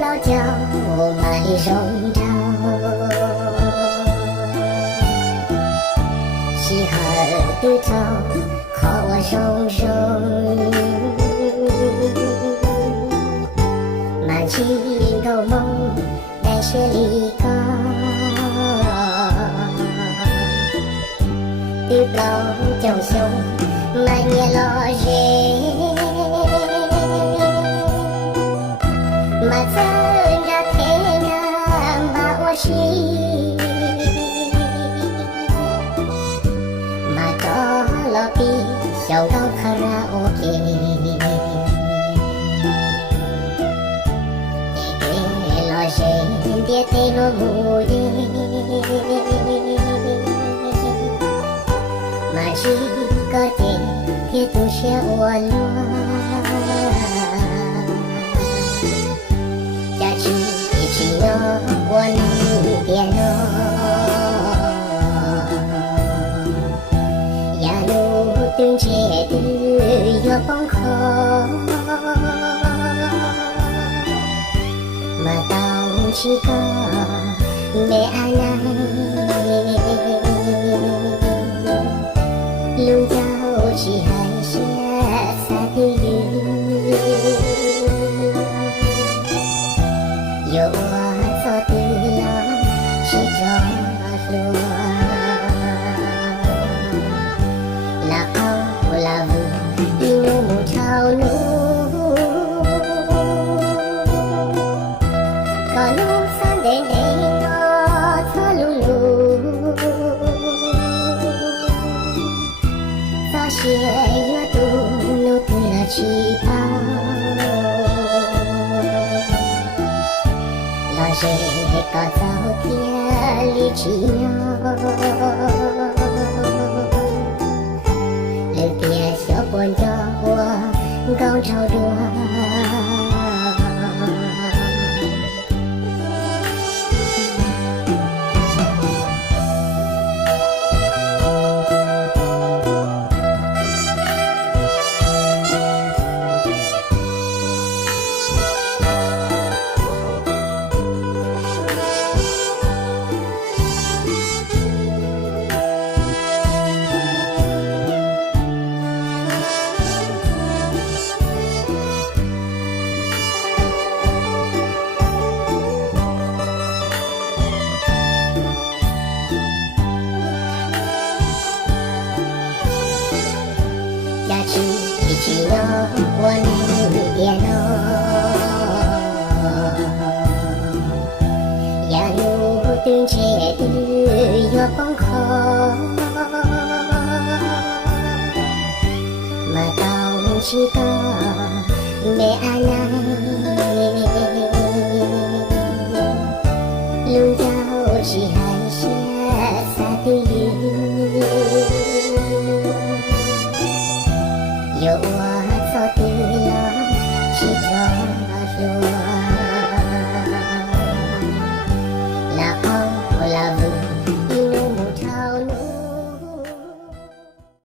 老脚买容着，西河的头靠我容容，满情勾梦在雪里高，的高中胸满眼落日。马增加天干把我心，马到了比香港卡拉 OK， 给了人别给了木的，马几个的别都是我乱。我能变咯，呀路顿街的有崩口，马到起个没安奈，路走起海些撒的雨，有我。做的了，是着路，老老路一路朝路，高路上的那个错路路，早些月度路的了起跑。谁个走天里去鸟，路边小本着我高潮多。我能变咯，呀路顿街的有崩口，马到起个没安奈，路走起海些撒的雨，有我。